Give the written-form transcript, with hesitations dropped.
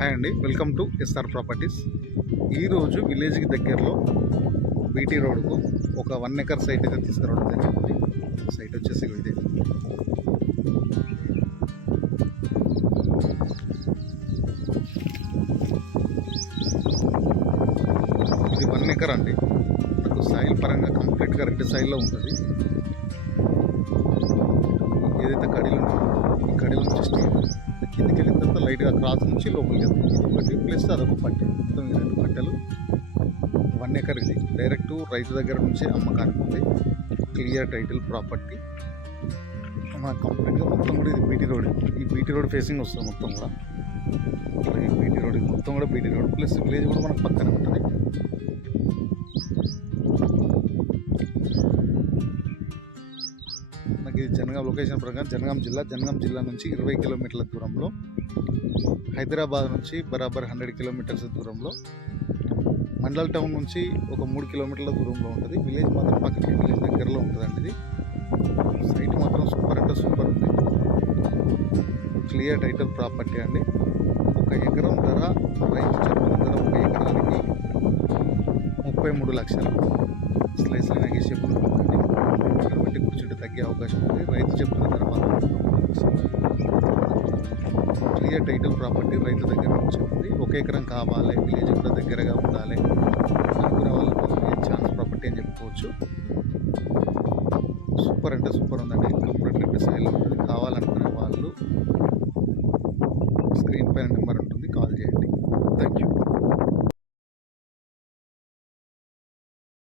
Hi అండి, welcome to SR properties. ఈరోజు విలేజ్కి దగ్గరలో బీటీ రోడ్కు ఒక 1 ఎకర్ సైట్ అయితే తీసుకురావడం జరిగింది. సైట్ వచ్చేసి ఇదే. ఇది 1 ఎకర్ అండి. నాకు సాయిల్ పరంగా కంప్లీట్గా రెడ్ సాయిల్లో ఉంటుంది. ఏదైతే కడీలు ఉంటుందో ఈ కడీల నుంచి స్టేట్ కిందికి వెళ్ళిన తర్వాత లైట్గా క్రాస్ నుంచి లోపలికి వెళ్తుంది. ఇది ఒకటి ప్లస్ అదొక పట్టె. మొత్తం ఈ 2 పట్టెలు 1 ఎకర్. ఇది డైరెక్ట్ రైతు దగ్గర నుంచి అమ్మకానికి ఉంది. Clear title property. కంప్లీట్గా మొత్తం కూడా ఇది బీటీ రోడ్. ఈ బీటీ రోడ్ ఫేసింగ్ వస్తుంది మొత్తం కూడా. ఈ బీటీ రోడ్ మొత్తం కూడా బీటీ రోడ్ ప్లస్ విలేజ్ కూడా మనకు పక్కనే ఉంటుంది. మనకి ఇది జనగాం లొకేషన్ ప్రకారం జనగాం జిల్లా నుంచి 20 కిలోమీటర్ల దూరంలో, హైదరాబాద్ నుంచి బరాబర్ 100 కిలోమీటర్స్ దూరంలో, మండల్ టౌన్ నుంచి ఒక 3 కిలోమీటర్ల దూరంలో ఉంటుంది. విలేజ్ మాత్రం పక్కన విలేజ్ దగ్గరలో ఉంటుందండి. ఇది సైట్ మాత్రం సూపర్ అంటే సూపర్ ఉంది. క్లియర్ టైటిల్ ప్రాపర్టీ అండి. 1 ఎకరం ధర రైతు చెప్పిన ధర 1 ఎకరానికి 33 లక్షలు. స్లైస్లీ నెగోషియబుల్ ఉంటుందండి. కాబట్టి కూర్చుంటే తగ్గే అవకాశం ఉంది. రైతు చెప్పిన ధర మాత్రం క్లియర్ టైటిల్ ప్రాపర్టీ రైతు దగ్గర నుంచి ఉంది. 1 ఎకరం కావాలి, విలేజ్ కూడా దగ్గరగా ఉండాలి అనుకునే వాళ్ళకు ఛాన్స్ ప్రాపర్టీ అని చెప్పుకోవచ్చు. సూపర్ అంటే సూపర్ ఉందండి. కంప్లీట్ రెడ్ సైడ్లో ఉంటుంది. కావాలనుకునే వాళ్ళు స్క్రీన్ పైన నెంబర్ ఉంటుంది, కాల్ చేయండి. Thank you.